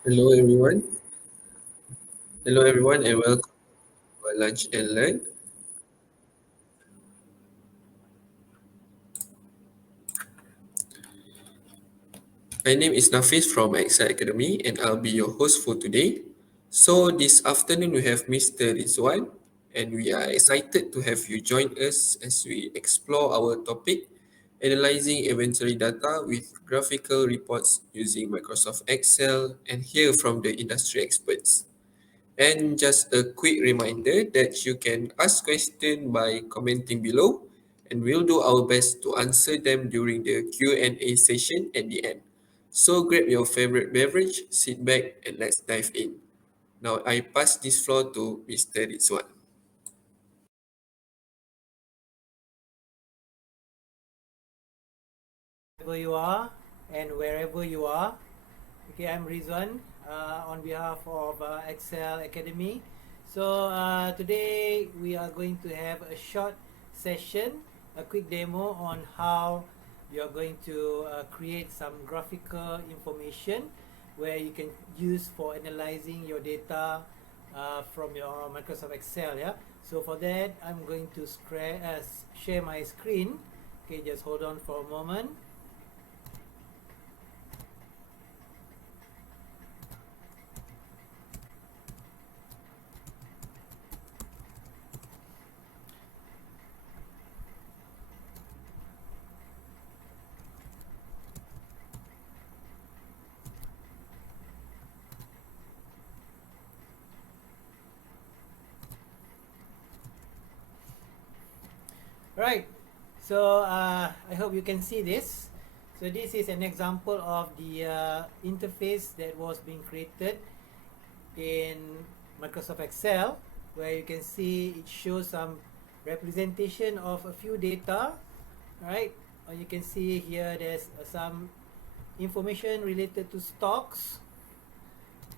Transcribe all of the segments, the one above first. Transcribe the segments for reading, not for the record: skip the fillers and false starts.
Hello everyone. Hello everyone and welcome to our Lunch and Learn. My name is Nafis from Excel Academy and I'll be your host for today. So this afternoon we have Mr. Rizwan and we are excited to have you join us as we explore our topic analyzing inventory data with graphical reports using Microsoft Excel and hear from the industry experts. And just a quick reminder that you can ask questions by commenting below, and we'll do our best to answer them during the Q&A session at the end. So grab your favorite beverage, sit back, and let's dive in. Now I pass this floor to Mr. Rizwan. Wherever you are and wherever you are. Okay, I'm Rizwan on behalf of Excel Academy. So today we are going to have a short session, a quick demo on how you're going to create some graphical information where you can use for analyzing your data from your Microsoft Excel. Yeah. So for that, I'm going to share my screen. Okay, just hold on for a moment. Right. So I hope you can see this. So this is an example of the interface that was being created in Microsoft Excel, where you can see it shows some representation of a few data, right? Or you can see here there's some information related to stocks.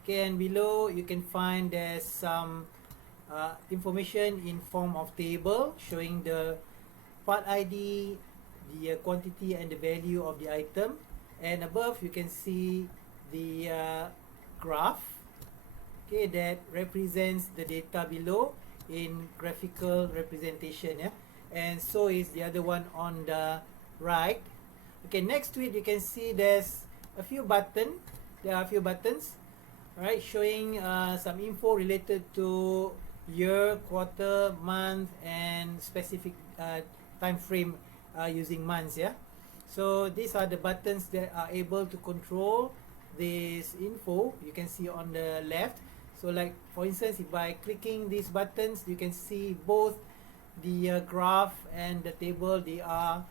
Okay, and below you can find there's some information in form of table showing the part ID, the quantity and the value of the item, and above you can see the graph, okay, that represents the data below in graphical representation. Yeah, and so is the other one on the right. Okay, next to it you can see there's a few button. There are a few buttons, right, showing some info related to year, quarter, month, and specific time frame using months. Yeah, so these are the buttons that are able to control this info. You can see on the left. So like for instance, if by clicking these buttons you can see both the graph and the table, they are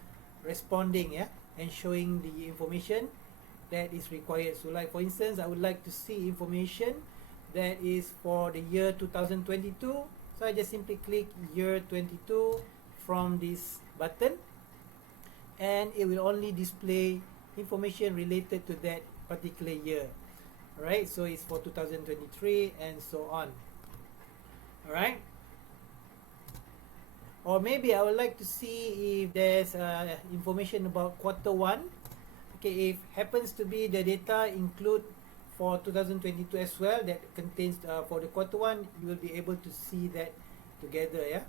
responding, yeah, and showing the information that is required. So like for instance, I would like to see information that is for the year 2022. So I just simply click year 22 from this button, and it will only display information related to that particular year. Alright, so it's for 2023 and so on. Alright, or maybe I would like to see if there's information about quarter one. Okay, if happens to be the data include for 2022 as well, that contains for the quarter one, you will be able to see that together. Yeah,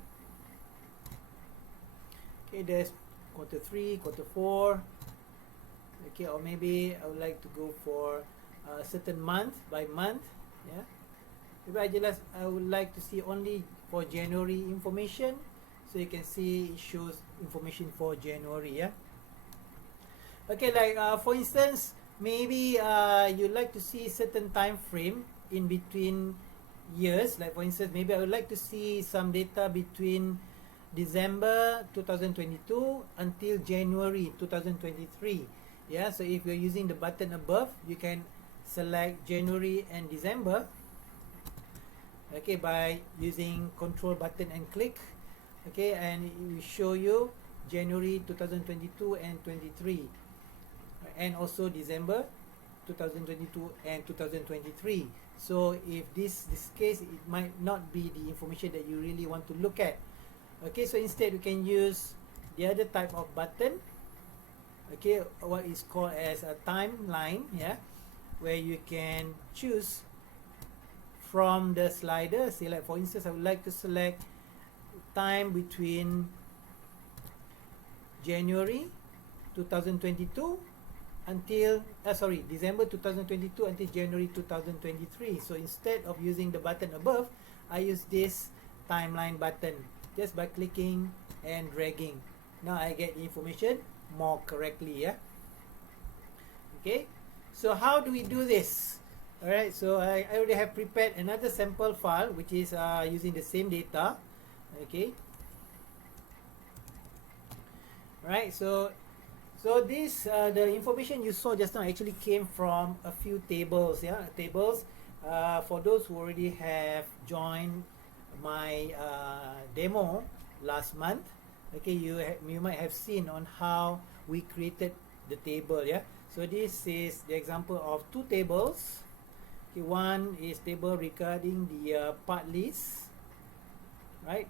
okay, there's quarter 3, quarter 4. Okay, or maybe I would like to go for a certain month by month. Yeah, maybe I would like to see only for January information, so you can see it shows information for January. Yeah, okay, like for instance, maybe you'd like to see certain time frame in between years. Like for instance, maybe I would like to see some data between December 2022 until January 2023. Yeah, so if you're using the button above, you can select January and December, okay, by using control button and click, okay, and it will show you January 2022 and 23, and also December 2022 and 2023. So if this case, it might not be the information that you really want to look at. Okay, so instead we can use the other type of button, okay, what is called as a timeline. Yeah, where you can choose from the slider. Say like for instance, I would like to select time between January 2022 until December 2022 until January 2023. So instead of using the button above, I use this timeline button just by clicking and dragging. Now I get the information more correctly. Yeah. Okay. So how do we do this? Alright, so I already have prepared another sample file which is using the same data. Okay. Right, so this the information you saw just now actually came from a few tables. Yeah, tables. For those who already have joined my demo last month, okay, you might have seen on how we created the table. Yeah, so this is the example of two tables. Okay, one is table regarding the part list, right?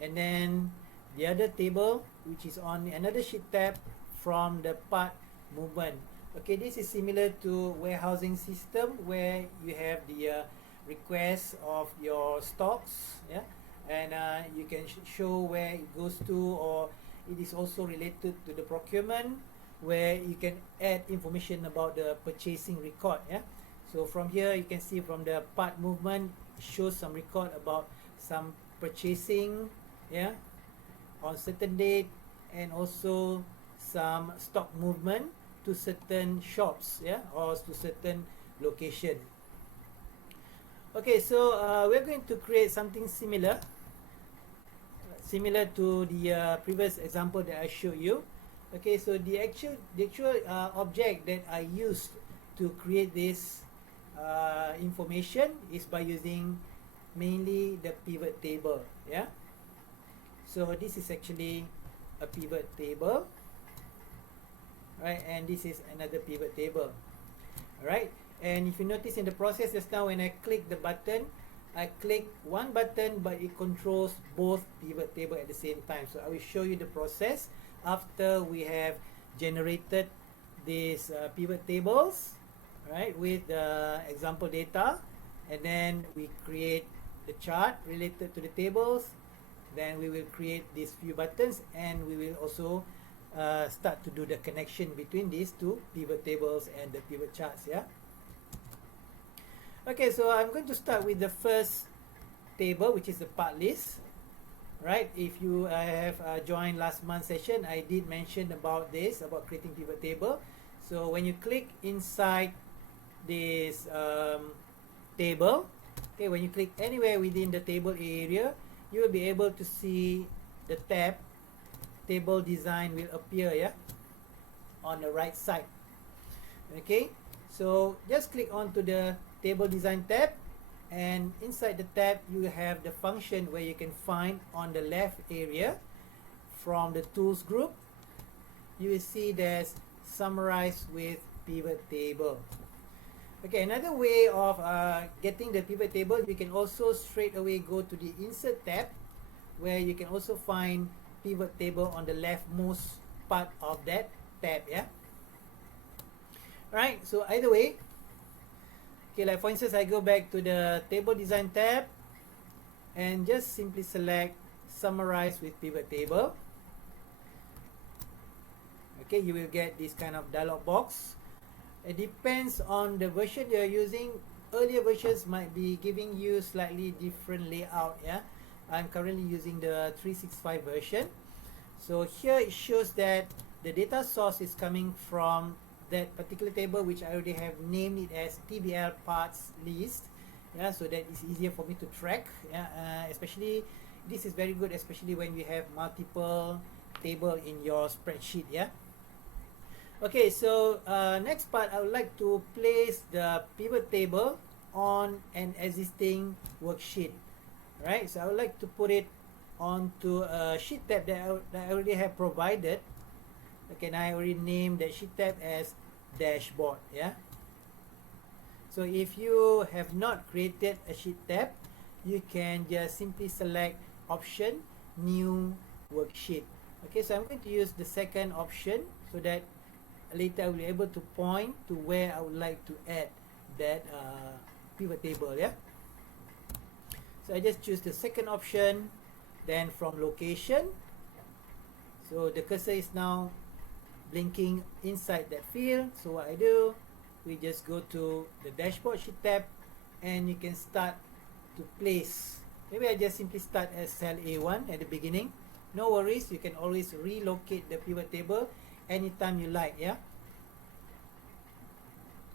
And then the other table which is on another sheet tab from the part movement. Okay, this is similar to warehousing system where you have the request of your stocks, yeah, and you can show where it goes to, or it is also related to the procurement where you can add information about the purchasing record. Yeah, so from here you can see from the part movement shows some record about some purchasing, yeah, on certain date, and also some stock movement to certain shops, yeah, or to certain location. Okay, so we're going to create something similar to the previous example that I showed you. Okay, so the actual object that I used to create this information is by using mainly the pivot table. Yeah, so this is actually a pivot table, right? And this is another pivot table, right? And if you notice in the process just now, when I click the button, I click one button but it controls both pivot table at the same time. So I will show you the process after we have generated these pivot tables, right, with the example data, and then we create the chart related to the tables. Then we will create these few buttons, and we will also start to do the connection between these two pivot tables and the pivot charts. Yeah. Okay, so I'm going to start with the first table, which is the part list. Right, if you have joined last month's session, I did mention about this, about creating pivot table. So when you click inside this table, okay, when you click anywhere within the table area, you will be able to see the tab table design will appear, yeah, on the right side. Okay, so just click onto the table design tab, and inside the tab you have the function where you can find on the left area from the tools group, you will see there's summarize with pivot table. Okay, another way of getting the pivot table, you can also straight away go to the insert tab where you can also find pivot table on the leftmost part of that tab. Yeah, right, so either way, okay, like for instance, I go back to the table design tab and just simply select summarize with pivot table. Okay, you will get this kind of dialog box. It depends on the version you're using. Earlier versions might be giving you slightly different layout. Yeah, I'm currently using the 365 version. So here it shows that the data source is coming from that particular table, which I already have named it as TBL parts list. Yeah, so that is easier for me to track. Yeah, especially this is very good, especially when you have multiple table in your spreadsheet. Yeah. Okay, so next part, I would like to place the pivot table on an existing worksheet. Right, so I would like to put it onto a sheet tab that I already have provided. Okay, and I already named that sheet tab as dashboard. Yeah, so if you have not created a sheet tab, you can just simply select option new worksheet. Okay, so I'm going to use the second option so that later I will be able to point to where I would like to add that pivot table. Yeah, so I just choose the second option, then from location. So the cursor is now blinking inside that field. So what I do, we just go to the dashboard sheet tab, and you can start to place. Maybe I just simply start as cell A1 at the beginning. No worries, you can always relocate the pivot table anytime you like. Yeah.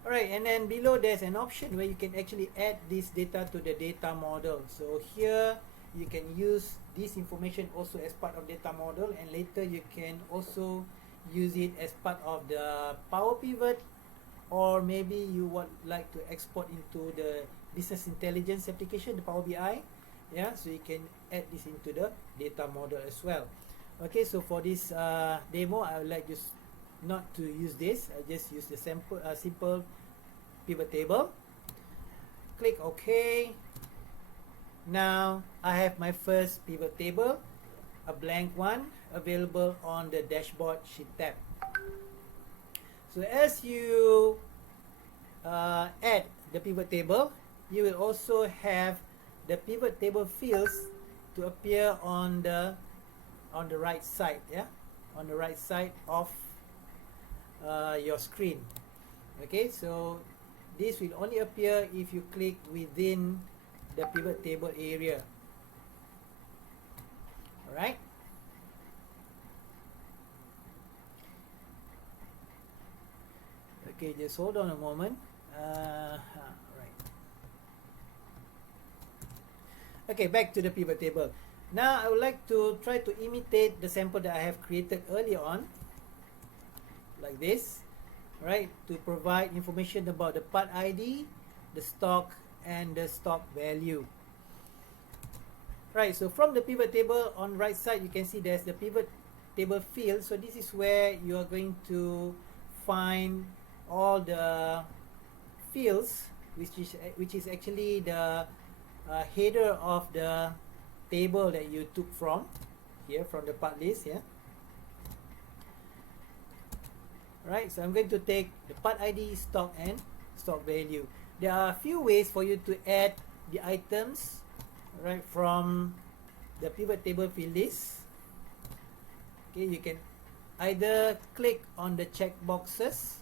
Alright, and then below there's an option where you can actually add this data to the data model. So here you can use this information also as part of data model, and later you can also use it as part of the Power Pivot, or maybe you would like to export into the business intelligence application, the Power BI. Yeah, so you can add this into the data model as well. Okay, so for this demo, I would like just not to use this. I just use the simple pivot table. Click OK. Now I have my first pivot table, a blank one, available on the dashboard sheet tab. So as you add the pivot table, you will also have the pivot table fields to appear on the right side. Yeah, on the right side of your screen. Okay, so this will only appear if you click within the pivot table area. Alright. Okay, just hold on a moment. Right. Okay, back to the pivot table. Now I would like to try to imitate the sample that I have created earlier on, like this, right, to provide information about the part ID, the stock, and the stock value. Right, so from the pivot table on right side, you can see there's the pivot table field. So this is where you are going to find all the fields, which is actually the header of the table that you took from here, from the part list. Yeah. Right, so I'm going to take the part ID, stock, and stock value. There are a few ways for you to add the items, right, from the pivot table field list. Okay, you can either click on the check boxes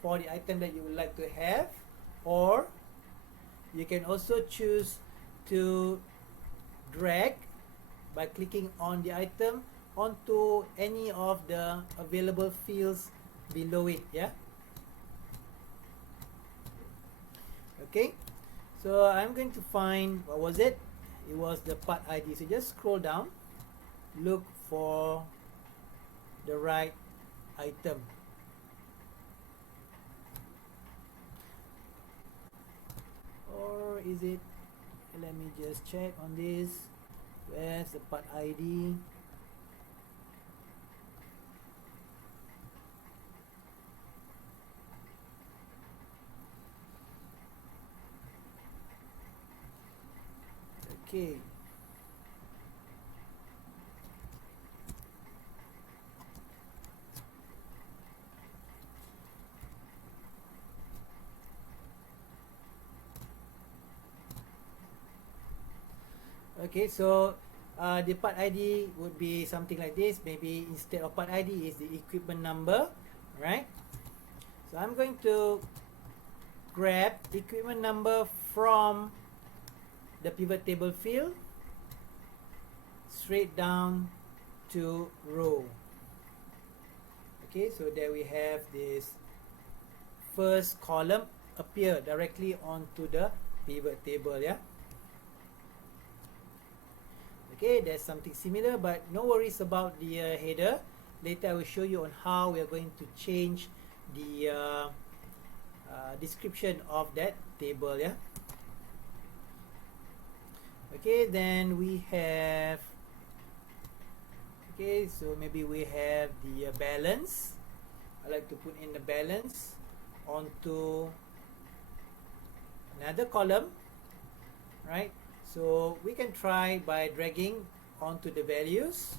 for the item that you would like to have, or you can also choose to drag by clicking on the item onto any of the available fields below it. Yeah. Okay, so I'm going to find, what was it? It was the part ID. So just scroll down, look for the right item. Or is it, let me just check on this. Where's the part ID? Okay. Okay, so the part ID would be something like this. Maybe instead of part ID is the equipment number, right? So I'm going to grab equipment number from the pivot table field straight down to row. Okay, so there we have this first column appear directly onto the pivot table. Yeah. Okay, there's something similar, but no worries about the header. Later I will show you on how we are going to change the description of that table. Yeah. Okay, then we have, okay, so maybe we have the balance. I like to put in the balance onto another column, right? So we can try by dragging onto the values.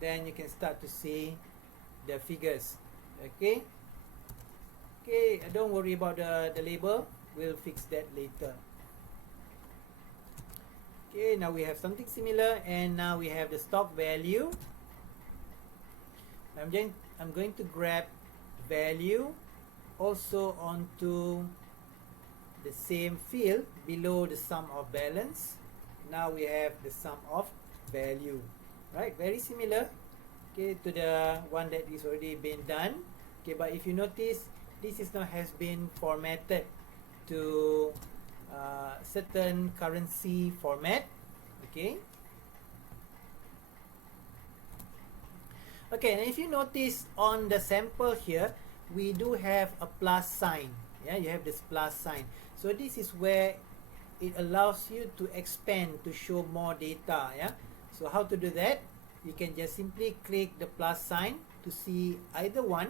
Then you can start to see the figures. Okay. Okay, don't worry about the label. We'll fix that later. Okay, now we have something similar, and now we have the stock value. I'm going to grab value also onto the same field below the sum of balance. Now we have the sum of value, right? Very similar, okay, to the one that is already been done. Okay, but if you notice, this is now has been formatted to certain currency format. Okay. Okay, and if you notice on the sample here, we do have a plus sign. Yeah, you have this plus sign. So this is where it allows you to expand to show more data. Yeah. So how to do that? You can just simply click the plus sign to see either one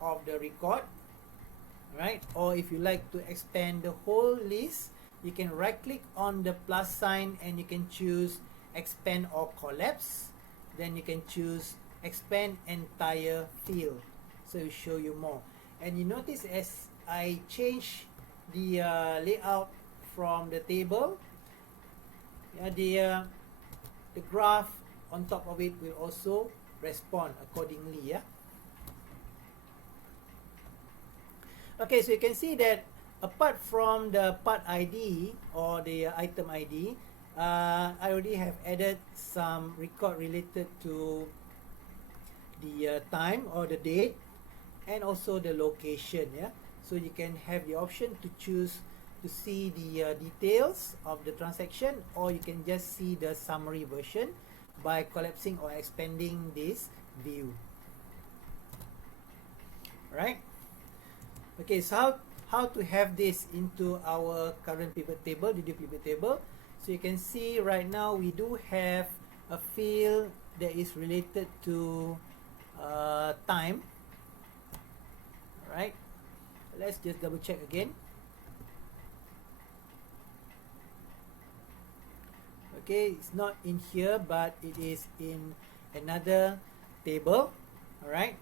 of the record, right? Or if you like to expand the whole list, you can right click on the plus sign and you can choose expand or collapse. Then you can choose expand entire field, so it show you more. And you notice as I change the layout from the table, the graph on top of it will also respond accordingly. Yeah. Okay, so you can see that apart from the part ID or the item ID, I already have added some record related to the time or the date, and also the location. Yeah, so you can have the option to choose to see the details of the transaction, or you can just see the summary version by collapsing or expanding this view. Right. Okay, so how to have this into our current pivot table, the pivot table. So you can see right now we do have a field that is related to time. Alright, let's just double check again. Okay, it's not in here, but it is in another table. Alright.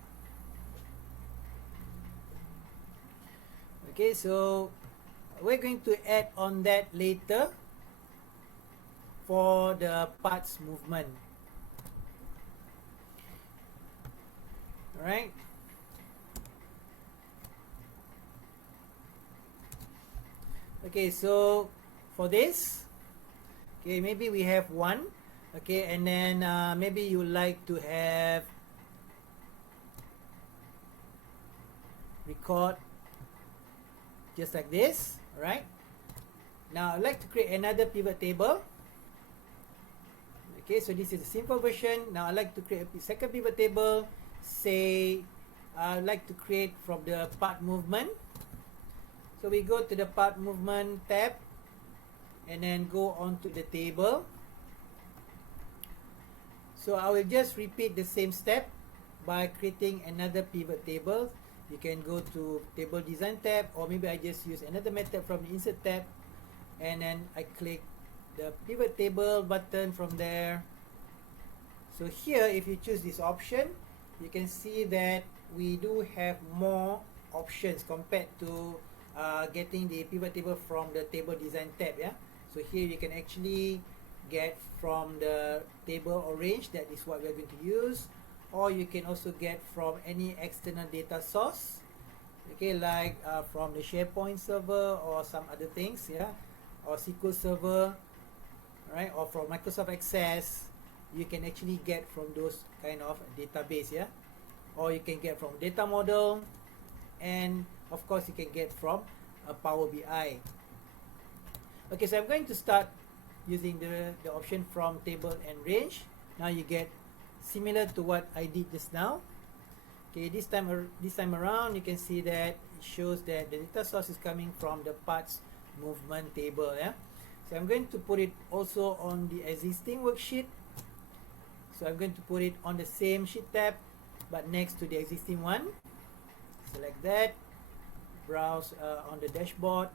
Okay, so we're going to add on that later for the parts movement. Alright. Okay, so for this, okay, maybe we have one. Okay, and then maybe you like to have record just like this. Alright. Now I'd like to create another pivot table. Okay, so this is a simple version. Now I'd like to create a second pivot table. Say I'd like to create from the part movement. So we go to the part movement tab and then go on to the table. So I will just repeat the same step by creating another pivot table. You can go to table design tab, or maybe I just use another method from the insert tab, and then I click the pivot table button from there. So here, if you choose this option, you can see that we do have more options compared to getting the pivot table from the table design tab. Yeah, so here you can actually get from the table orange, that is what we're going to use, or you can also get from any external data source, okay, like from the SharePoint server or some other things, yeah, or SQL server, right, or from Microsoft Access. You can actually get from those kind of database, yeah, or you can get from data model, and of course you can get from a Power BI. Okay, so I'm going to start using the option from table and range. Now you get similar to what I did just now. Okay, this time around you can see that it shows that the data source is coming from the parts movement table. Yeah, so I'm going to put it also on the existing worksheet. So I'm going to put it on the same sheet tab but next to the existing one. Select that, browse on the dashboard,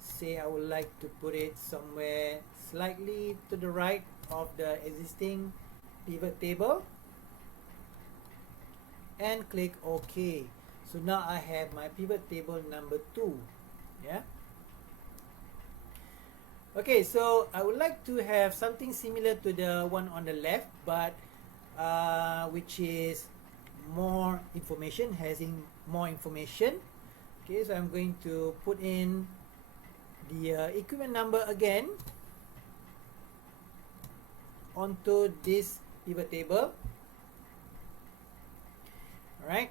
say I would like to put it somewhere slightly to the right of the existing pivot table. and click OK. So now I have my pivot table number 2. Yeah. Okay, so I would like to have something similar to the one on the left, but which is more information, having more information. Okay, so I'm going to put in the equipment number again onto this pivot table. Alright,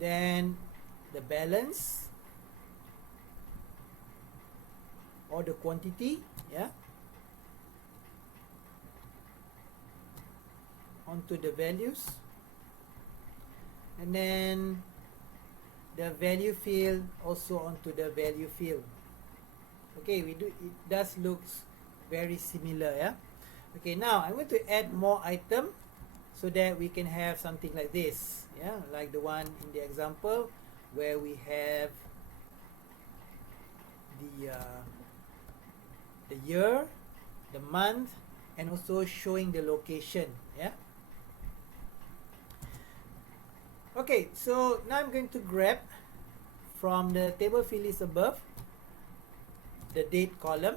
then the balance or the quantity, yeah, onto the values, and then the value field also onto the value field. Okay, it does looks very similar, yeah. Okay, now I'm going to add more item so that we can have something like this, yeah, like the one in the example where we have the year, the month, and also showing the location, yeah. Okay, so now I'm going to grab from the table field is above the date column,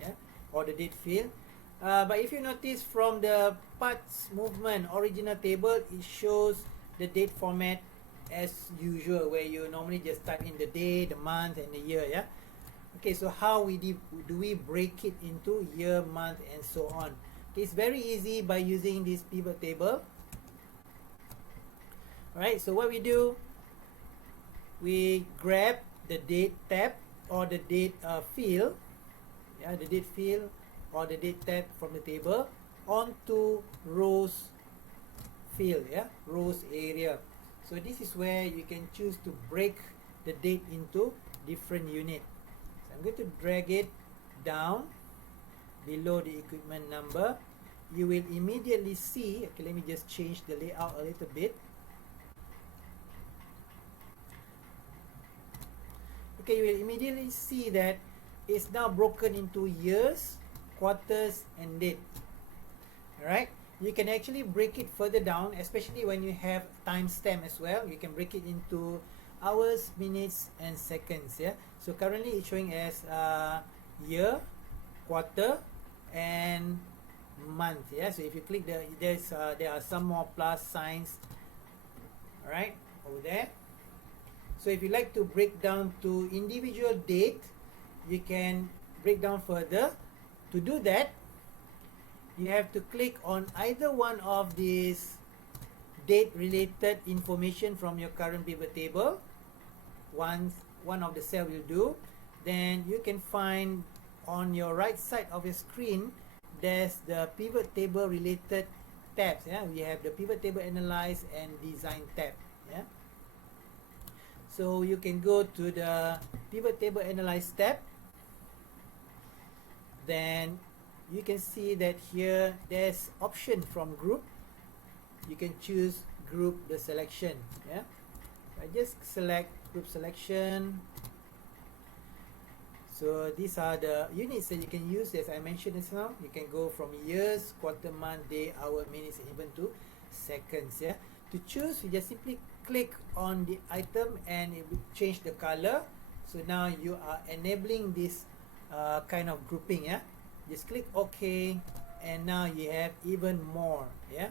yeah, or the date field. But if you notice from the parts movement original table, it shows the date format as usual, where you normally just type in the day, the month, and the year, yeah. Okay, so how do we break it into year, month, and so on? Okay, it's very easy by using this pivot table. Alright, so what we do, we grab the date tab or the date field, yeah, the date field or the date tab from the table onto rows field, yeah, rows area. So this is where you can choose to break the date into different unit. So I'm going to drag it down below the equipment number. You will immediately see, okay, let me just change the layout a little bit. Okay, you will immediately see that it's now broken into years, quarters, and date. Alright, you can actually break it further down, especially when you have timestamp as well. You can break it into hours, minutes, and seconds. Yeah. So currently it's showing as year, quarter, and month. Yeah. So if you click there are some more plus signs. Alright, over there. So if you like to break down to individual date, you can break down further. To do that, you have to click on either one of these date related information from your current pivot table. One of the cell will do. Then you can find on your right side of your screen, there's the pivot table related tabs. Yeah, we have the pivot table analyze and design tab. Yeah. So you can go to the pivot table analyze tab. Then you can see that here there's option from group. You can choose group the selection. Yeah, I just select group selection. So these are the units that you can use. As I mentioned just now, you can go from years, quarter, month, day, hour, minutes, and even to seconds. Yeah, to choose, you just simply click on the item and it will change the color. So now you are enabling this kind of grouping. Yeah, just click OK, and now you have even more. Yeah,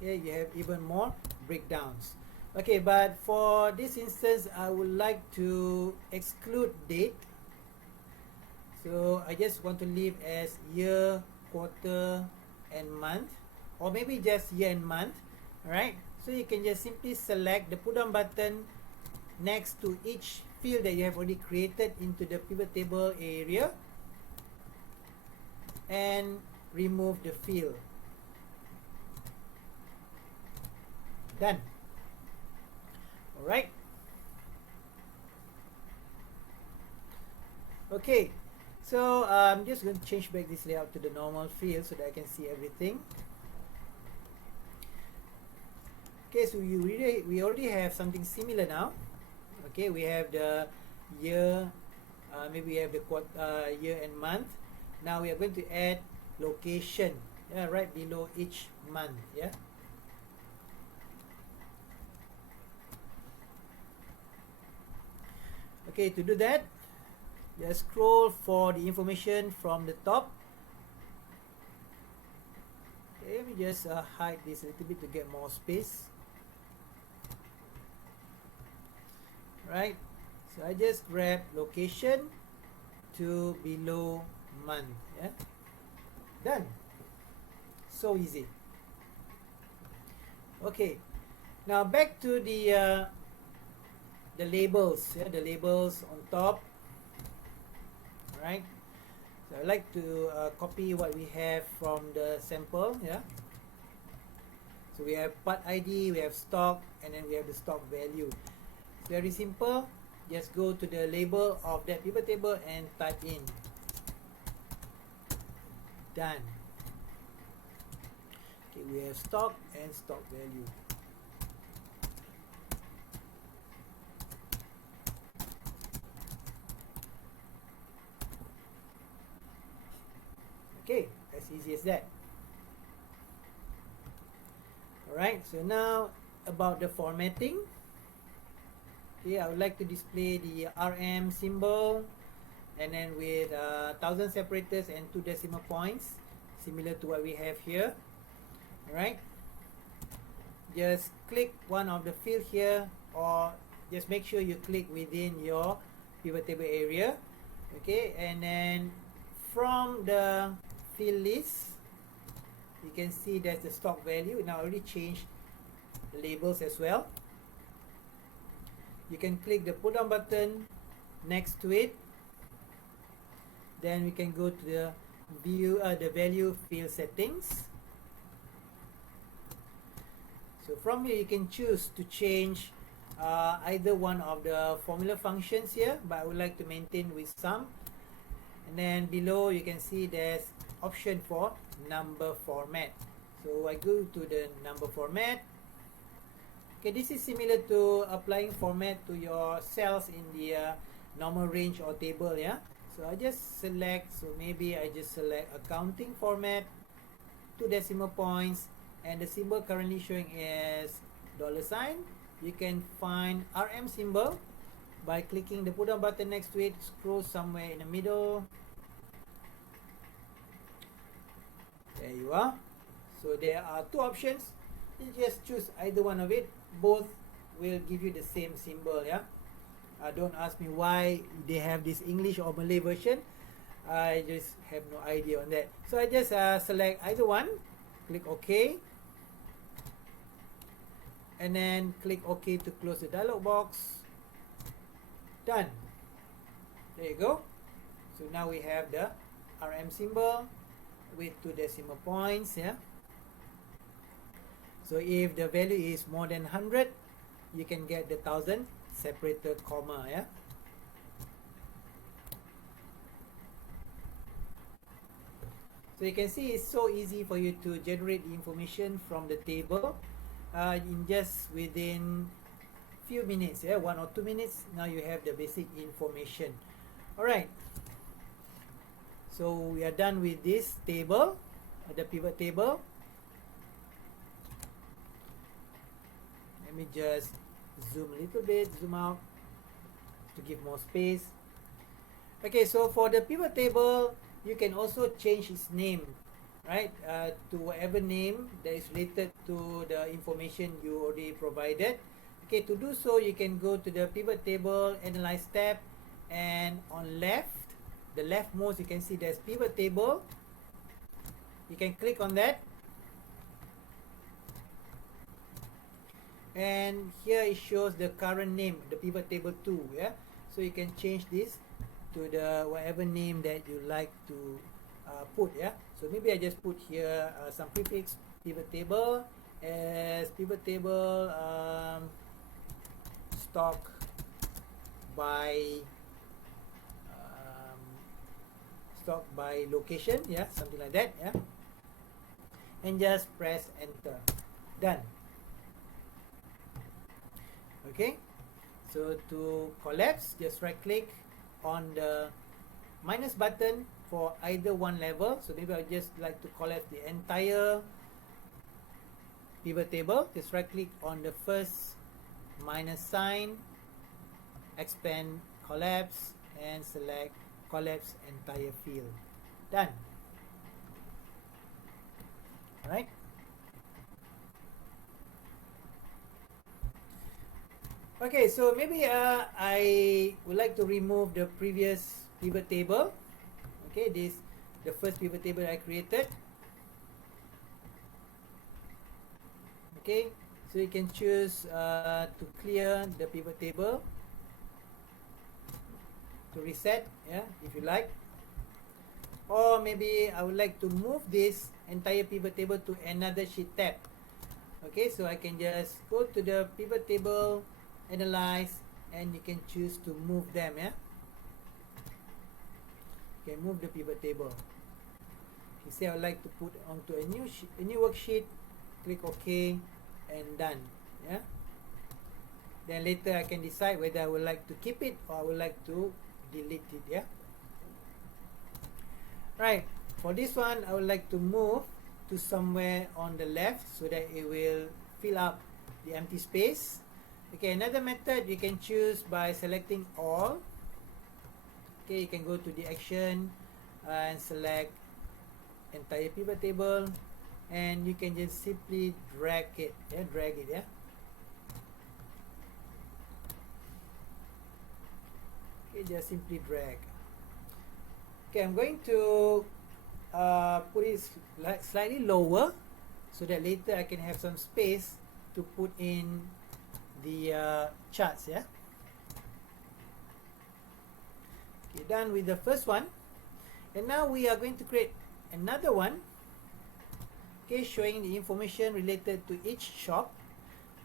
here you have even more breakdowns. Okay, but for this instance, I would like to exclude date. So I just want to leave as year, quarter, and month, or maybe just year and month. Alright, so you can just simply select the put down button next to each field that you have already created into the pivot table area and remove the field. Done. Alright. Okay, so I'm just going to change back this layout to the normal field so that I can see everything. Okay, so we already have something similar now. Okay, we have the year, maybe we have the year and month. Now we are going to add location. yeah, right below each month. Yeah. Okay, to do that, just scroll for the information from the top. Okay, let me just hide this a little bit to get more space. Right. So I just grab location to below month. Yeah. Done. So easy. Okay. Now back to the labels. Yeah, the labels on top. Right. So I like to copy what we have from the sample. Yeah. So we have part ID, we have stock, and then we have the stock value. It's very simple. Just go to the label of that pivot table and type in. Done. Okay, we have stock and stock value. Okay, as easy as that. Alright, so now about the formatting. Okay, I would like to display the RM symbol and then with 1000 separators and 2 decimal points, similar to what we have here. Alright, just click one of the field here, or just make sure you click within your pivot table area. Okay, and then from the field list, you can see there's the stock value. Now I already changed the labels as well. You can click the pull down button next to it. Then we can go to the view the value field settings. So from here you can choose to change either one of the formula functions here, but I would like to maintain with some. And then below you can see there's option for number format. So I go to the number format. Okay, this is similar to applying format to your cells in the normal range or table. Yeah. So I just select. So maybe I just select accounting format, 2 decimal points, and the symbol currently showing is $sign. You can find RM symbol by clicking the pull down button next to it. Scroll somewhere in the middle. There you are. So there are two options. You just choose either one of it. Both will give you the same symbol. Yeah. Don't ask me why they have this English or Malay version. I just have no idea on that. So I just select either one. Click OK. And then click OK to close the dialog box. Done. There you go. So now we have the RM symbol with 2 decimal points. Yeah. So if the value is more than 100, you can get the 1000 separator comma. Yeah. So you can see it's so easy for you to generate the information from the table in just within few minutes. Yeah, 1 or 2 minutes. Now you have the basic information. All right. So we are done with this table, the pivot table. Let me just zoom a little bit, zoom out to give more space. Okay, so for the pivot table, you can also change its name, right, to whatever name that is related to the information you already provided. Okay, to do so, you can go to the pivot table analyze tab, and on left, the leftmost, you can see there's pivot table. You can click on that, and here it shows the current name, the pivot table 2. Yeah, so you can change this to the whatever name that you like to put. Yeah, so maybe I just put here some prefix pivot table as pivot table stock by location. Yeah, something like that. Yeah, and just press enter. Done. Okay, so to collapse, just right click on the minus button for either one level. So maybe I'll just like to collapse the entire pivot table. Just right click on the first minus sign, expand collapse, and select collapse entire field. Done. Alright. Okay, so maybe I would like to remove the previous pivot table. Okay, this the first pivot table I created. Okay, so you can choose to clear the pivot table, to reset, yeah, if you like. Or maybe I would like to move this entire pivot table to another sheet tab. Okay, so I can just go to the pivot table, analyze, and you can choose to move them, yeah. You can move the pivot table. You say I would like to put onto a new worksheet, click OK, and done, yeah. Then later I can decide whether I would like to keep it or I would like to delete it, yeah. Right, for this one I would like to move to somewhere on the left so that it will fill up the empty space. Okay, another method you can choose by selecting all. Okay, you can go to the action and select entire pivot table, and you can just simply drag it, yeah. Okay, just simply drag. Okay, I'm going to put it slightly lower so that later I can have some space to put in the charts, yeah. Okay, done with the first one, and now we are going to create another one, okay, showing the information related to each shop,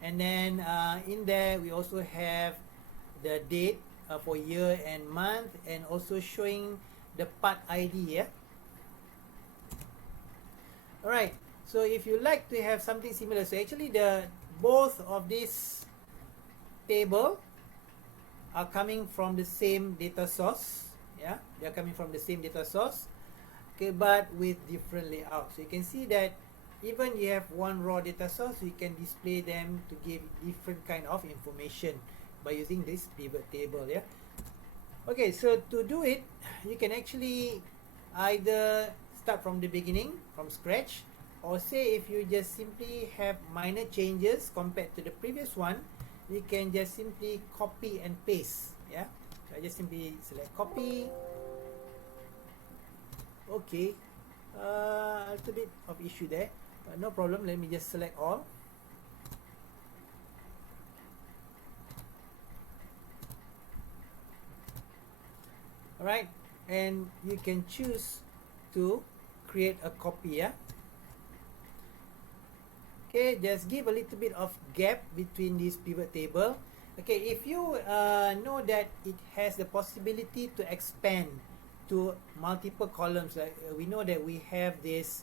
and then in there we also have the date for year and month, and also showing the part ID, yeah. Alright, so if you like to have something similar, so actually the both of these table are coming from the same data source, yeah, they are coming from the same data source, okay, but with different layouts. So you can see that even you have one raw data source, you can display them to give different kind of information by using this pivot table, yeah. Okay, so to do it, you can actually either start from the beginning, from scratch, or say if you just simply have minor changes compared to the previous one, you can just simply copy and paste, yeah. So I just simply select copy. Okay, a little bit of issue there, but no problem, let me just select all. Alright, and you can choose to create a copy, yeah. Okay, just give a little bit of gap between this pivot table. Okay, if you know that it has the possibility to expand to multiple columns, like we know that we have this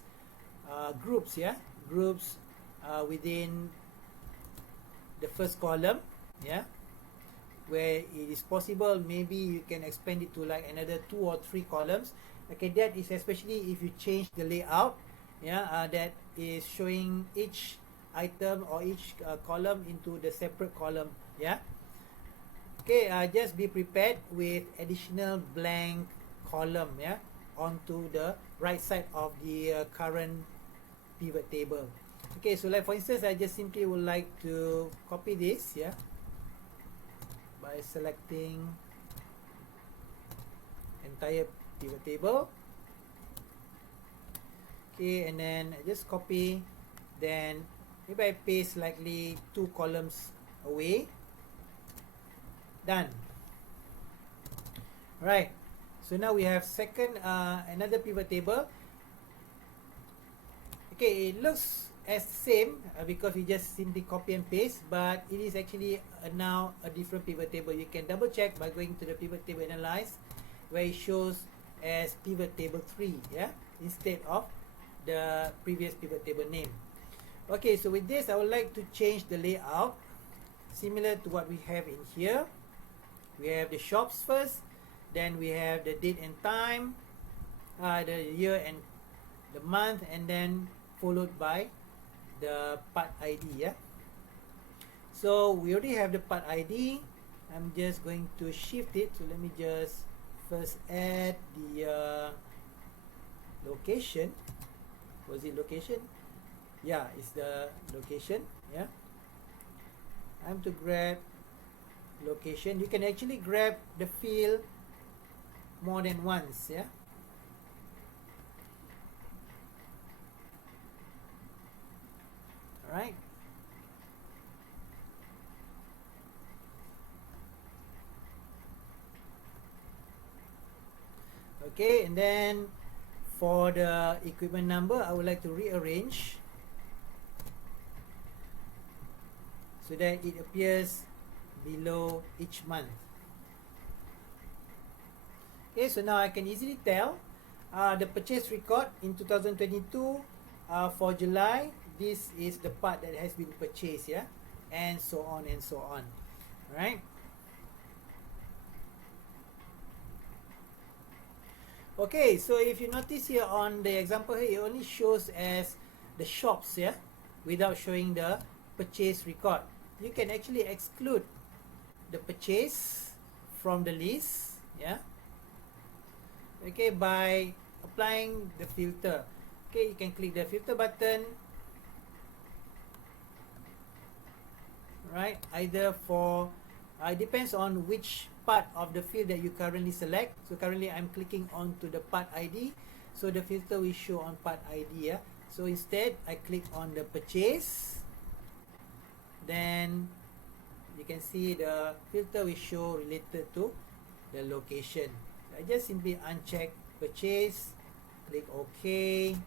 groups, yeah, groups within the first column, yeah, where it is possible maybe you can expand it to like another 2 or 3 columns. Okay, that is especially if you change the layout, yeah, that is showing each item or each column into the separate column, yeah. Okay, just be prepared with additional blank column, yeah, onto the right side of the current pivot table. Okay, so like for instance, I just simply would like to copy this, yeah, by selecting entire pivot table. Okay, and then I just copy, then maybe I paste slightly 2 columns away. Done. Right, so now we have second another pivot table. Okay, it looks as same because we just simply copy and paste, but it is actually now a different pivot table. You can double check by going to the pivot table analyze, where it shows as pivot table 3, yeah, instead of the previous pivot table name. Okay, so with this I would like to change the layout similar to what we have in here. We have the shops first, then we have the date and time, the year and the month, and then followed by the part ID. Yeah. So we already have the part ID. I'm just going to shift it. So let me just first add the location. Was it location? Yeah, it's the location. Yeah. I'm to grab location. You can actually grab the field more than once. Yeah. All right. Okay, and then for the equipment number, I would like to rearrange so that it appears below each month. Okay, so now I can easily tell the purchase record in 2022 for July. This is the part that has been purchased, yeah, and so on and so on. All right. Okay, so if you notice here on the example here, it only shows as the shops, yeah, without showing the purchase record. You can actually exclude the purchase from the list, yeah, okay, by applying the filter. Okay, you can click the filter button, right, either for it depends on which part of the field that you currently select. So currently I'm clicking on to the part ID, so the filter will show on part ID, yeah. So instead I click on the purchase, then you can see the filter will show related to the location. I just simply uncheck purchase, click OK.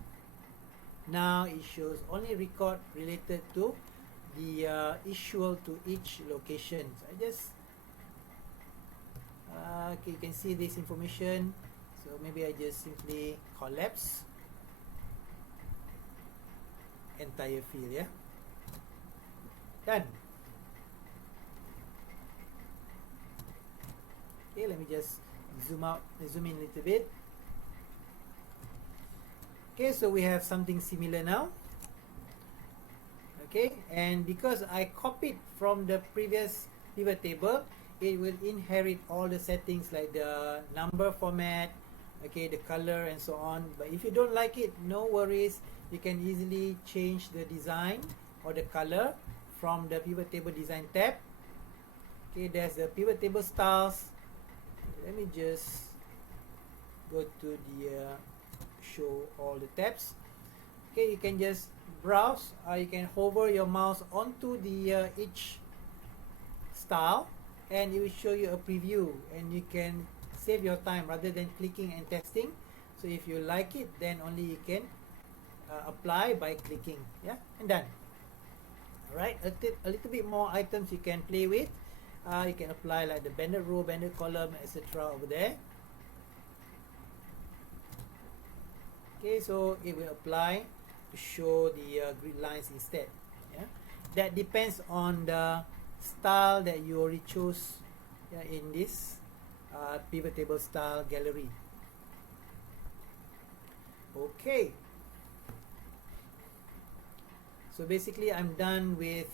Now it shows only record related to the issuable to each location. So I just okay, you can see this information. So maybe I just simply collapse entire field, yeah. Done. Okay, let me just zoom in a little bit. Okay, so we have something similar now. Okay, and because I copied from the previous pivot table, it will inherit all the settings like the number format, okay, the color and so on. But if you don't like it, no worries, you can easily change the design or the color from the pivot table design tab. Okay, there's the pivot table styles. Let me just go to the show all the tabs. Okay, you can just browse, you can hover your mouse onto the each style, and it will show you a preview, and you can save your time rather than clicking and testing. So if you like it, then only you can apply by clicking, yeah, and done. Alright, a little bit more items you can play with. You can apply like the banded row, banded column, etc. over there. Okay, so it will apply to show the grid lines instead, yeah. That depends on the style that you already chose, yeah, in this pivot table style gallery. Okay, so basically I'm done with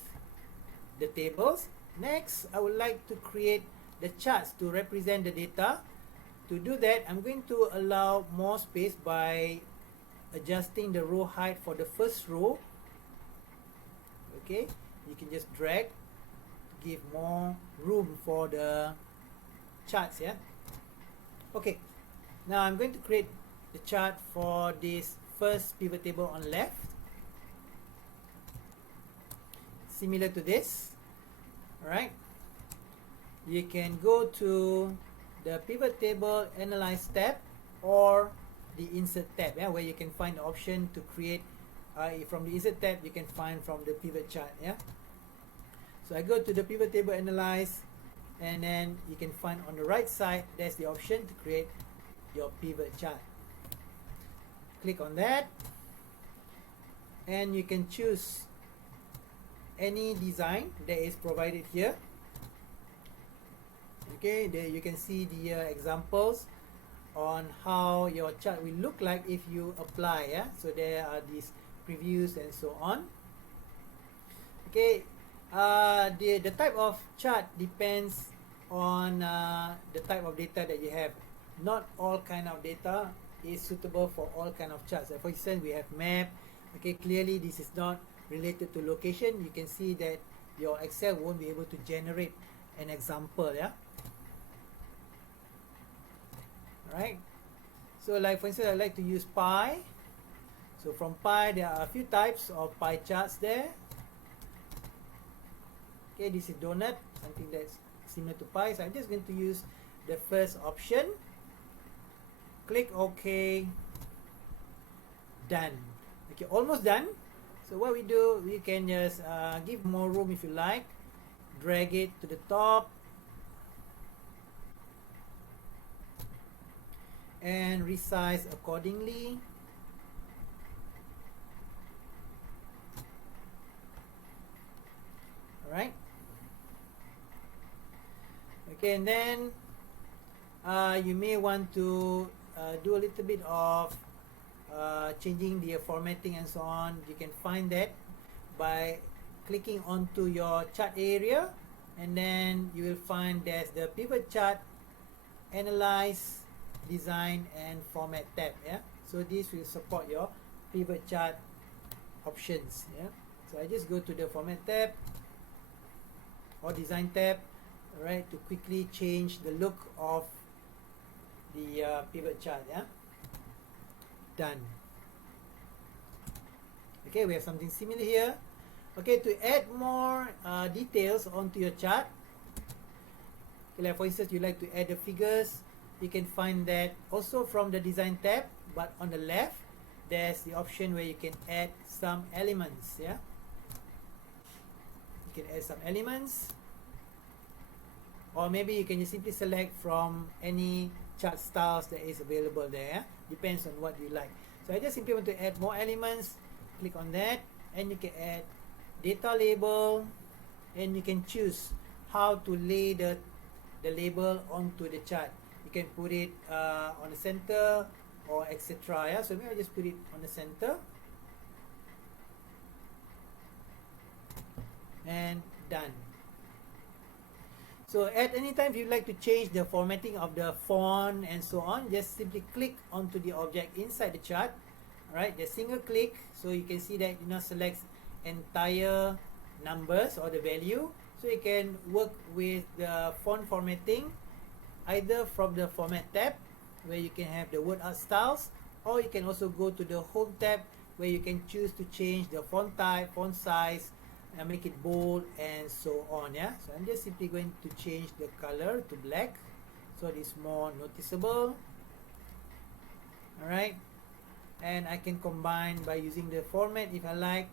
the tables. Next, I would like to create the charts to represent the data. To do that, I'm going to allow more space by adjusting the row height for the first row. Okay, you can just drag to give more room for the charts, yeah. Okay, now I'm going to create the chart for this first pivot table on left, similar to this. Alright, you can go to the pivot table analyze tab or the insert tab, yeah, where you can find the option to create from the insert tab. You can find from the pivot chart, yeah. So I go to the pivot table analyze, and then you can find on the right side there's the option to create your pivot chart. Click on that, and you can choose any design that is provided here. Okay, there you can see the examples on how your chart will look like if you apply. Yeah, so there are these previews and so on. Okay, the type of chart depends on the type of data that you have. Not all kind of data is suitable for all kind of charts. For instance, we have map. Okay, clearly this is not related to location. You can see that your Excel won't be able to generate an example. Yeah, right. So like for instance, I like to use pie. So from pie, there are a few types of pie charts there. Okay, this is donut, something that's similar to pie. So I'm just going to use the first option. Click OK. Done. Okay, almost done. So what we do, we can just give more room if you like. Drag it to the top. And resize accordingly. Alright. Okay, and then you may want to do a little bit of changing the formatting and so on. You can find that by clicking onto your chart area, and then you will find there's the pivot chart, analyze, design and format tab. Yeah, so this will support your pivot chart options. Yeah, so I just go to the format tab or design tab, right, to quickly change the look of the pivot chart. Yeah, done. Okay, we have something similar here. Okay, to add more details onto your chart, okay, like for instance, you like to add the figures, you can find that also from the design tab, but on the left there's the option where you can add some elements. Yeah, you can add some elements, or maybe you can just simply select from any chart styles that is available there. Depends on what you like. So I just simply want to add more elements. Click on that, and you can add data label, and you can choose how to lay the label onto the chart. You can put it on the center or etc. Yeah, so maybe I just put it on the center, and done. So at any time, if you'd like to change the formatting of the font and so on, just simply click onto the object inside the chart. Alright, the single click, so you can see that it now selects entire numbers or the value. So you can work with the font formatting either from the format tab, where you can have the word art styles, or you can also go to the home tab, where you can choose to change the font type, font size, and make it bold and so on. Yeah, so I'm just simply going to change the color to black so it's more noticeable. Alright, and I can combine by using the format if I like,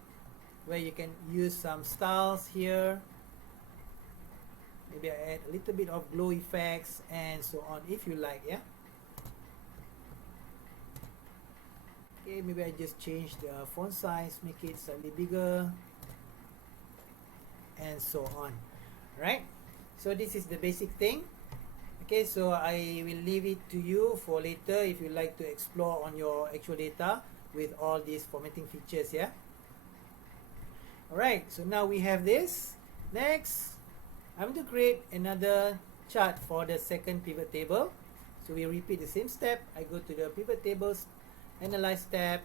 where you can use some styles here. Maybe I add a little bit of glow effects and so on if you like. Yeah, okay, maybe I just change the font size, make it slightly bigger and so on. Right, so this is the basic thing. Okay, so I will leave it to you for later if you like to explore on your actual data with all these formatting features. Yeah, alright, so now we have this. Next, I'm going to create another chart for the second pivot table. So we repeat the same step. I go to the pivot tables, analyze tab,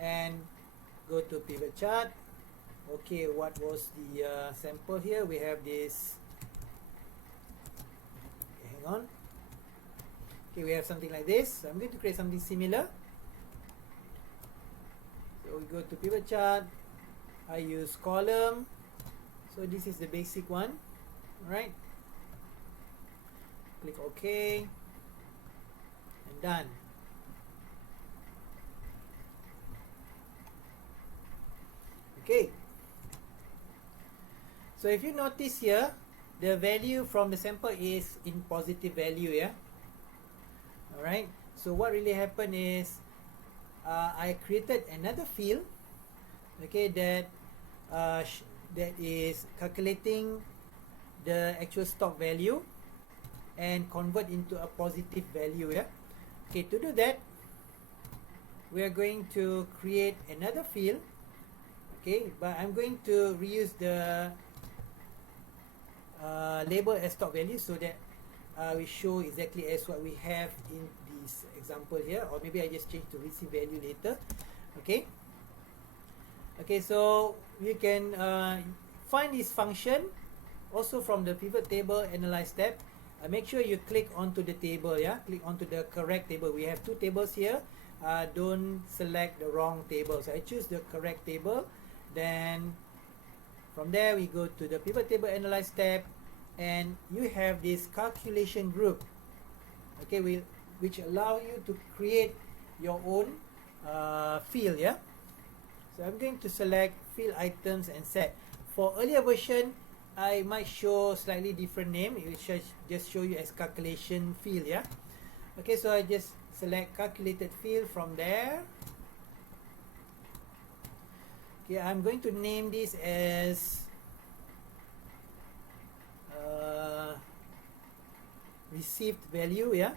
and go to pivot chart. Okay, what was the sample here? We have this. Okay, hang on. Okay, we have something like this. So I'm going to create something similar. So we go to pivot chart. I use column. So this is the basic one. Right, click OK and done. Okay, so if you notice here, the value from the sample is in positive value. Yeah, alright, so what really happened is I created another field, okay, that that is calculating the actual stock value and convert into a positive value. Yeah, Okay, to do that, we are going to create another field. Okay, but I'm going to reuse the label as stock value so that we show exactly as what we have in this example here, or maybe I just change to receive value later. Okay. Okay, so you can find this function also from the pivot table analyze tab. Make sure you click onto the table, yeah, click onto the correct table. We have two tables here. Don't select the wrong table. So I choose the correct table. Then from there we go to the pivot table analyze tab, and you have this calculation group. Okay, which allow you to create your own field, yeah. So I'm going to select field items and set. For earlier version, I might show slightly different name. It will just show you as calculation field, yeah. Okay, so I just select calculated field from there. Okay, I'm going to name this as received value, yeah.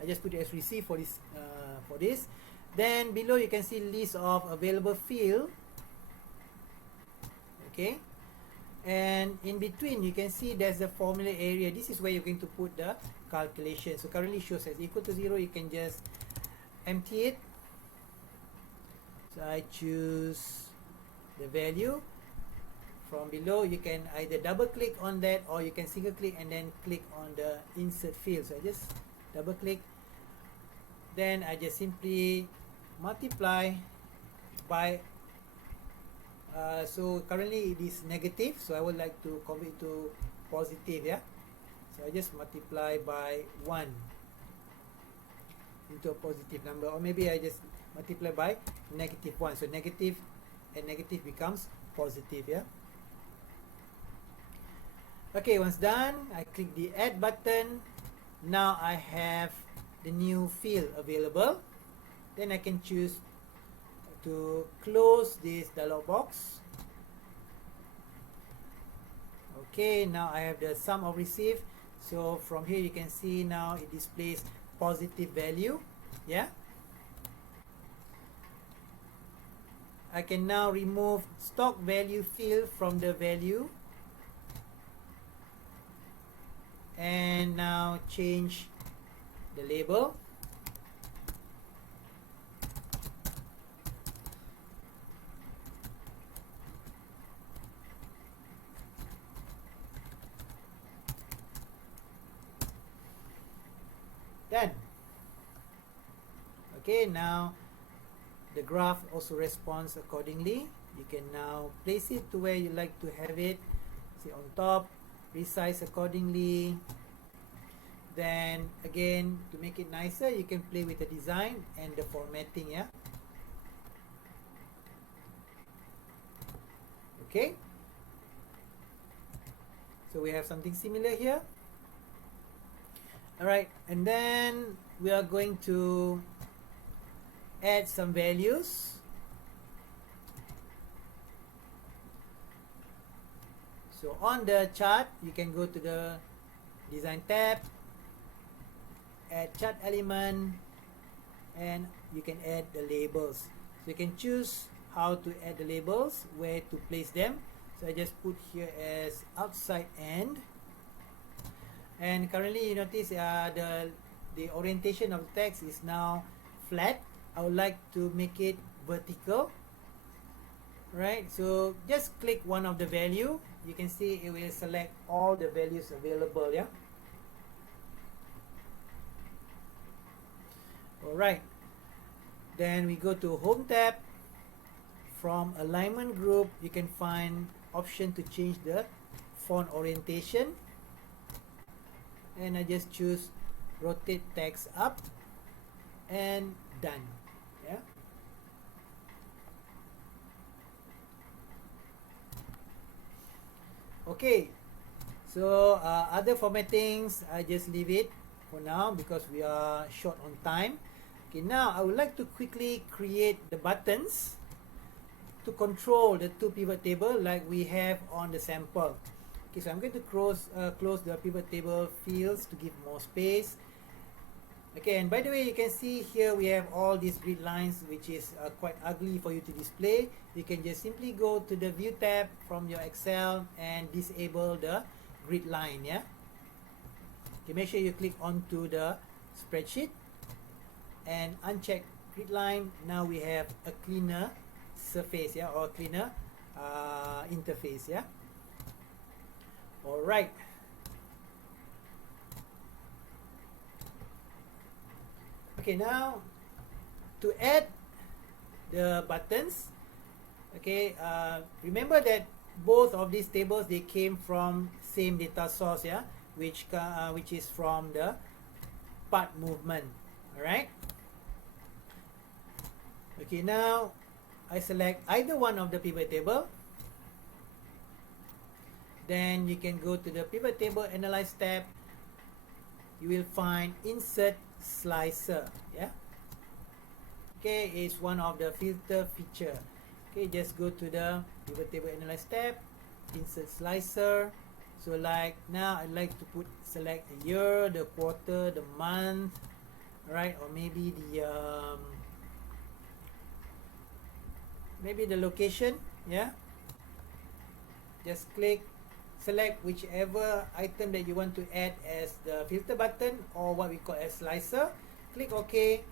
I just put it as received for this. Then below you can see list of available field. Okay, and in between you can see there's a formula area. This is where you're going to put the calculation. So currently shows as equal to 0. You can just empty it. So I choose the value. From below you can either double click on that, or you can single click and then click on the insert field. So I just double click, then I just simply multiply by so currently it is negative, so I would like to convert to positive, yeah. So I just multiply by 1 into a positive number, or maybe I just multiply by -1. So negative and negative becomes positive, yeah. Okay, once done, I click the add button. Now I have the new field available. Then I can choose to close this dialog box. Okay, now I have the sum of received. So from here you can see now it displays positive value, yeah. I can now remove stock value field from the value, and now change the label. Done. Okay, now the graph also responds accordingly. You can now place it to where you like to have it. See, on top, resize accordingly. Then again, to make it nicer, you can play with the design and the formatting, yeah. Okay, so we have something similar here. Alright, and then we are going to add some values. So on the chart, you can go to the design tab, add chart element, and you can add the labels. So you can choose how to add the labels, where to place them. So I just put here as outside end. And currently you notice the orientation of the text is now flat. I would like to make it vertical. Right, so just click one of the value. You can see it will select all the values available, yeah. Alright, then we go to home tab. From alignment group, you can find option to change the font orientation, and I just choose rotate text up, and done, yeah. Okay, so other formattings I just leave it for now because we are short on time. Okay, now I would like to quickly create the buttons to control the two pivot table like we have on the sample. Okay, so I'm going to close the pivot table fields to give more space. Okay, and by the way, you can see here we have all these grid lines, which is quite ugly for you to display. You can just simply go to the View tab from your Excel and disable the grid line. Yeah. Okay, make sure you click onto the spreadsheet and uncheck grid line. Now we have a cleaner surface, yeah, or cleaner interface. Yeah. All right. Okay, now to add the buttons, okay, remember that both of these tables, they came from same data source, yeah, which is from the part movement. All right. Okay, now I select either one of the pivot table. Then you can go to the pivot table analyze tab. You will find insert slicer. Yeah. Okay, it's one of the filter feature. Okay, just go to the pivot table analyze tab, insert slicer. So like now I'd like to select the year, the quarter, the month, right? Or maybe the location. Yeah. Just select whichever item that you want to add as the filter button, or what we call as slicer. Click OK.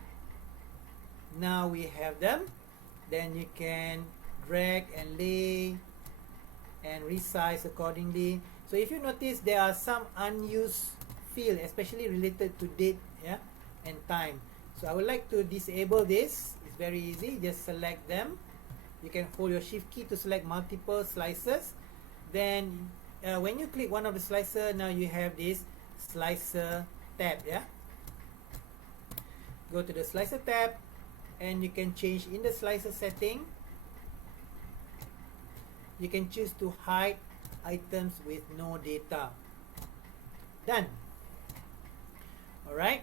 Now we have them. Then you can drag and lay and resize accordingly. So if you notice, there are some unused field, especially related to date, yeah, and time. So I would like to disable this. It's very easy. Just select them. You can hold your shift key to select multiple slices. Then when you click one of the slicer, now you have this slicer tab. Yeah. Go to the slicer tab, and you can change in the slicer setting. You can choose to hide items with no data. Done. Alright.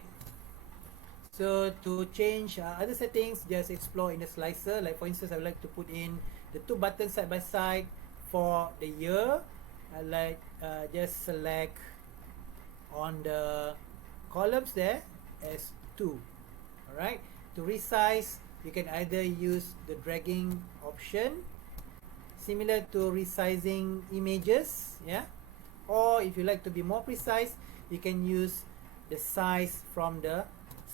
So to change other settings, just explore in the slicer. Like for instance, I would like to put in the two buttons side by side for the year. I like just select on the columns there as 2. Alright. To resize, you can either use the dragging option, similar to resizing images, yeah, or if you like to be more precise, you can use the size from the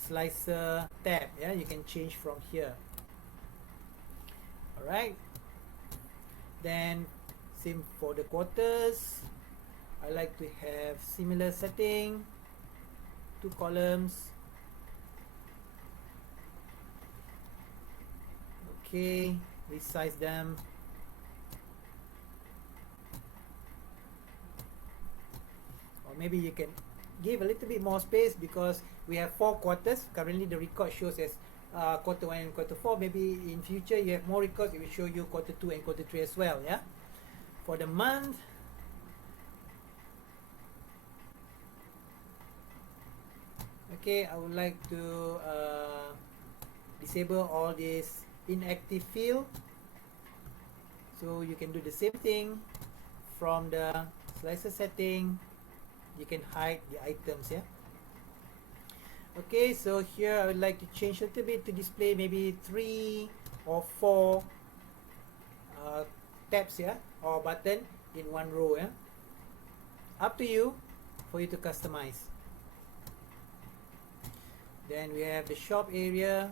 slicer tab. Yeah, you can change from here. All right. Then same for the quarters. I like to have similar setting, 2 columns. Okay, resize them. Or maybe you can give a little bit more space, because we have 4 quarters. Currently the record shows as quarter 1 and quarter 4. Maybe in future you have more records, it will show you quarter 2 and quarter 3 as well. Yeah. For the month, okay, I would like to disable all this inactive field. So you can do the same thing from the slicer setting. You can hide the items. Yeah. Okay, so here I would like to change a little bit to display maybe 3 or 4 tabs, yeah, or button in one row. Yeah. Up to you for you to customize. Then we have the shop area.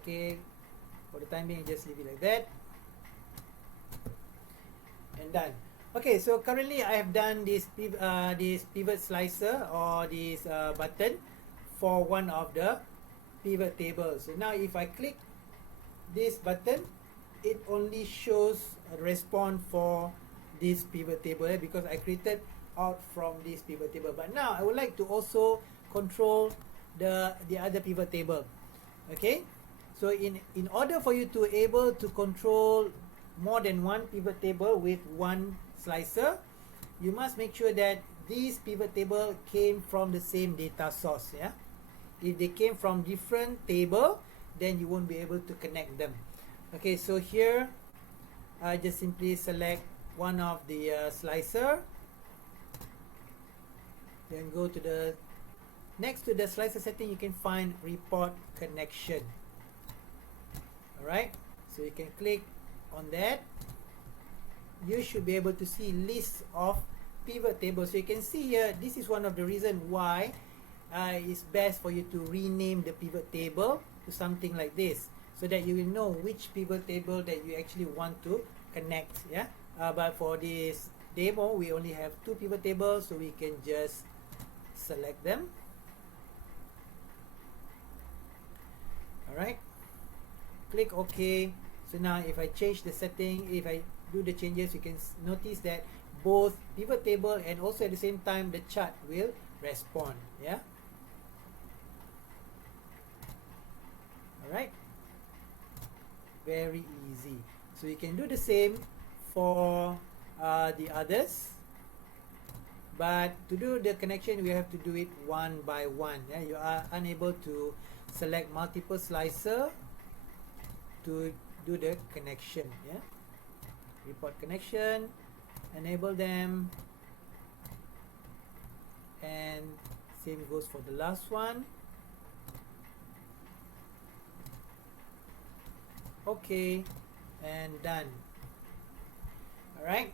Okay, for the time being, just leave it like that. And done. Okay, so currently I have done this pivot slicer, or this button for one of the pivot tables. So now if I click this button, it only shows a response for this pivot table, because I created out from this pivot table. But now I would like to also control the other pivot table. Okay, so in order for you to able to control more than one pivot table with one slicer, you must make sure that these pivot table came from the same data source. Yeah, if they came from different table, then you won't be able to connect them. Okay, so here just simply select one of the slicer, then go to the next to the slicer setting. You can find report connection. Alright, so you can click on that. You should be able to see list of pivot tables. So you can see here, this is one of the reasons why it's best for you to rename the pivot table to something like this, so that you will know which pivot table that you actually want to connect. Yeah, but for this demo we only have 2 pivot tables, so we can just select them. Alright, click OK. So now if I change the setting, if I do the changes, you can notice that both pivot table and also at the same time the chart will respond. Yeah, alright, very easy. So you can do the same for the others, but to do the connection we have to do it one by one. Yeah, you are unable to select multiple slicer to do the connection. Yeah, report connection, enable them, and same goes for the last one. Okay, and done. Alright,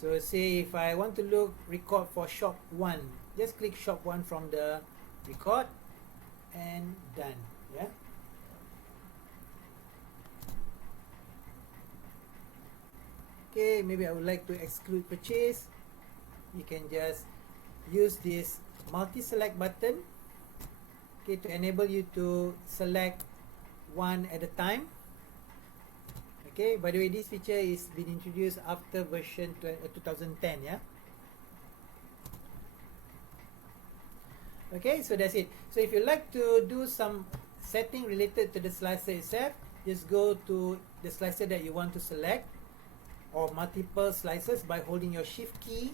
so say if I want to look record for shop 1, just click shop 1 from the record and done. Yeah, okay, maybe I would like to exclude purchase. You can just use this multi-select button, okay, to enable you to select one at a time. Okay, by the way, this feature is been introduced after version 2010. Yeah, okay, so that's it. So if you like to do some setting related to the slicer itself, just go to the slicer that you want to select, or multiple slices, by holding your shift key,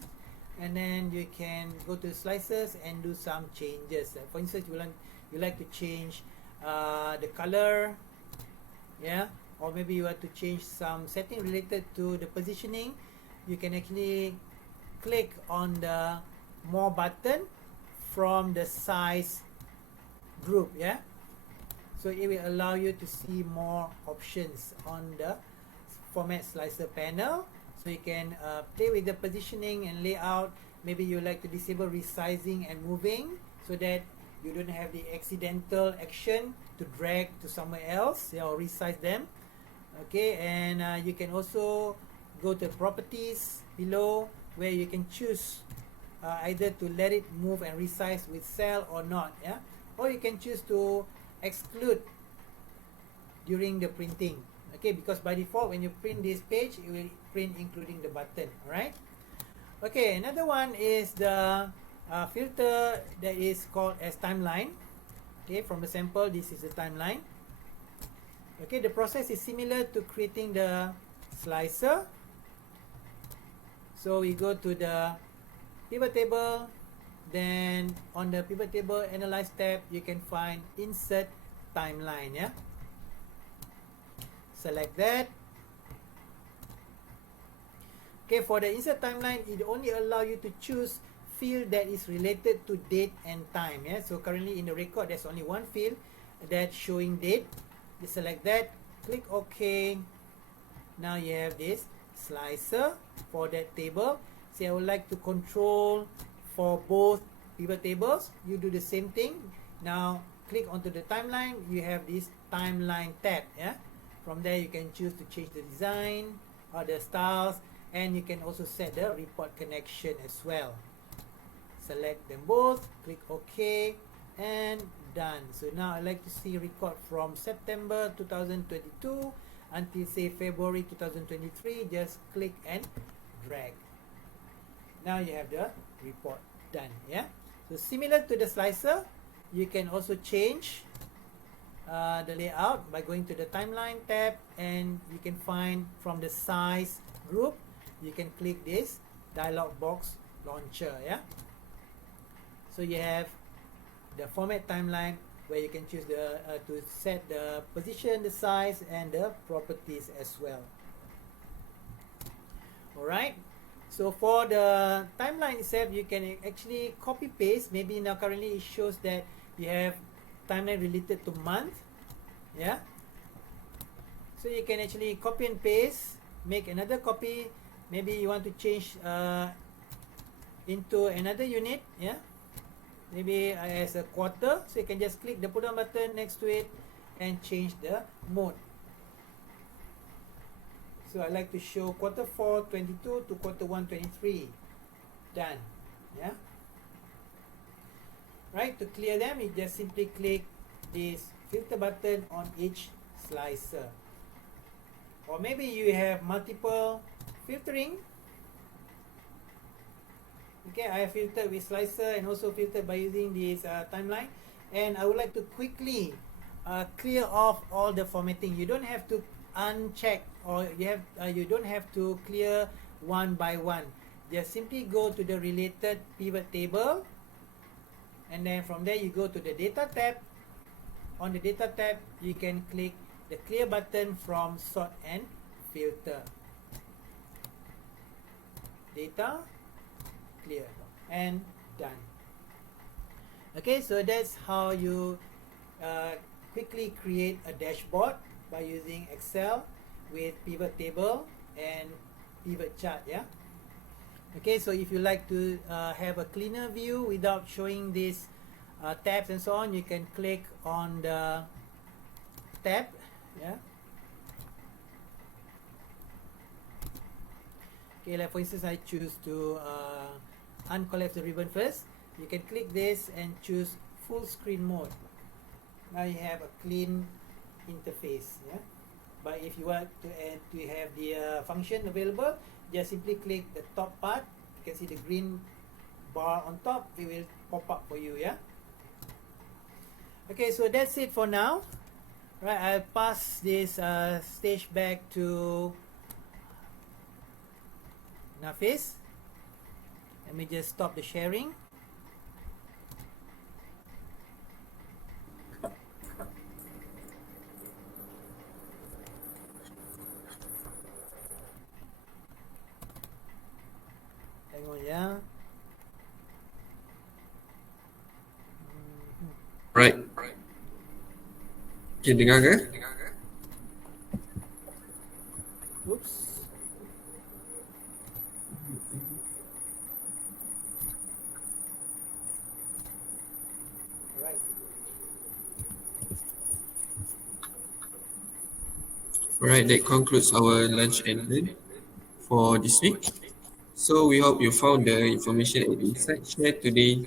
and then you can go to slices and do some changes. For instance, you like to change the color, yeah, or maybe you want to change some setting related to the positioning. You can actually click on the more button from the size group. Yeah, so it will allow you to see more options on the format slicer panel, so you can play with the positioning and layout. Maybe you like to disable resizing and moving, so that you don't have the accidental action to drag to somewhere else, yeah, or resize them. Okay, and you can also go to properties below, where you can choose either to let it move and resize with cell or not. Yeah, or you can choose to exclude during the printing. Okay, because by default when you print this page, it will print including the button. Alright, okay, another one is the filter that is called as timeline. Okay, from the sample, this is the timeline. Okay, the process is similar to creating the slicer. So we go to the pivot table, then on the pivot table analyze tab, you can find insert timeline. Yeah, select that. Okay, for the insert timeline, it only allow you to choose field that is related to date and time. Yeah, so currently in the record there's only one field that's showing date. You select that, click OK. Now you have this slicer for that table. Say I would like to control for both pivot tables. You do the same thing. Now click onto the timeline. You have this timeline tab. Yeah, from there you can choose to change the design or the styles, and you can also set the report connection as well. Select them both, click OK, and done. So now I like to see record from September 2022 until say February 2023. Just click and drag. Now you have the report done. Yeah, so similar to the slicer, you can also change the layout by going to the timeline tab, and you can find from the size group, you can click this dialog box launcher. Yeah, so you have the format timeline where you can choose to set the position, the size, and the properties as well. All right. So for the timeline itself, you can actually copy paste. Maybe now currently it shows that you have timeline related to month. Yeah. So you can actually copy and paste, make another copy. Maybe you want to change into another unit. Yeah. Maybe as a quarter. So you can just click the put down button next to it and change the mode. So I like to show quarter 4 22 to quarter 1 23. Done. Yeah. Right, to clear them, you just simply click this filter button on each slicer. Or maybe you have multiple filtering. Okay, I have filtered with slicer and also filtered by using this timeline. And I would like to quickly clear off all the formatting. You don't have to uncheck, or you don't have to clear one by one. Just simply go to the related pivot table, and then from there you go to the data tab. On the data tab, you can click the clear button from sort and filter. Data, clear, and done. Okay, so that's how you quickly create a dashboard by using Excel with pivot table and pivot chart. Yeah. Okay, so if you like to have a cleaner view without showing these tabs and so on, you can click on the tab. Yeah. Okay, like for instance, I choose to uncollapse the ribbon first. You can click this and choose full screen mode. Now you have a clean interface. Yeah. But if you want to have the function available, just simply click the top part. You can see the green bar on top. It will pop up for you. Yeah. Okay, so that's it for now. Right, I'll pass this stage back to Nafis. Let me just stop the sharing. Hang on, yeah. Right. Okay, dengar ke? Oops. All right. Alright, that concludes our lunch and learn for this week. So we hope you found the information and insight shared today.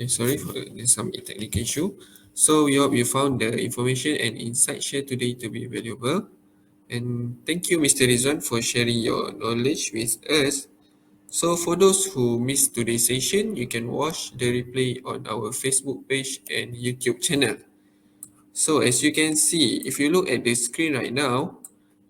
Okay, sorry for there's some technical issue. So we hope you found the information and insight shared today to be valuable. And thank you, Mr. Rizwan, for sharing your knowledge with us. So for those who missed today's session, you can watch the replay on our Facebook page and YouTube channel. So as you can see, if you look at the screen right now,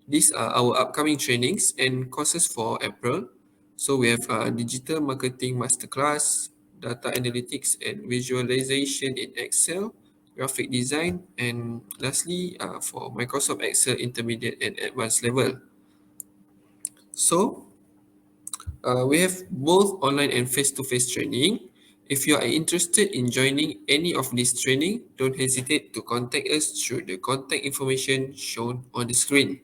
these are our upcoming trainings and courses for April. So we have Digital Marketing Masterclass, Data Analytics and Visualization in Excel, Graphic Design, and lastly for Microsoft Excel Intermediate and Advanced level. So we have both online and face-to-face training. If you are interested in joining any of these training, don't hesitate to contact us through the contact information shown on the screen.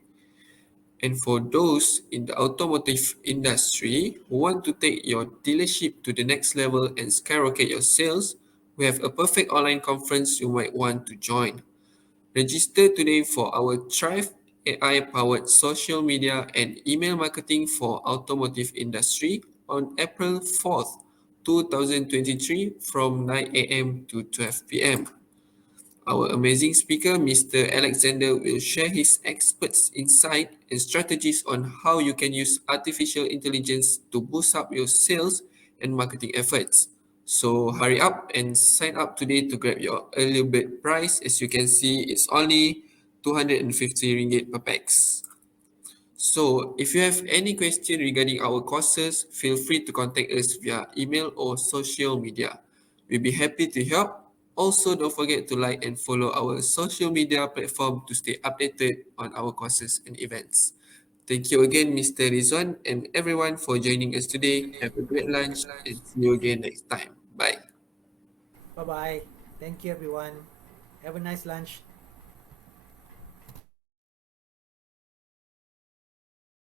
And for those in the automotive industry who want to take your dealership to the next level and skyrocket your sales, we have a perfect online conference you might want to join. Register today for our Thrive AI-powered social media and email marketing for automotive industry on April 4th, 2023 from 9 a.m. to 12 p.m. Our amazing speaker, Mr. Alexander, will share his experts' insight and strategies on how you can use artificial intelligence to boost up your sales and marketing efforts. So hurry up and sign up today to grab your early bird price. As you can see, it's only 250 ringgit per pax. So, if you have any question regarding our courses, feel free to contact us via email or social media. We'll be happy to help. Also, don't forget to like and follow our social media platform to stay updated on our courses and events. Thank you again, Mr. Rizwan, and everyone for joining us today. Have a great lunch and see you again next time. Bye. Bye bye. Thank you, everyone. Have a nice lunch.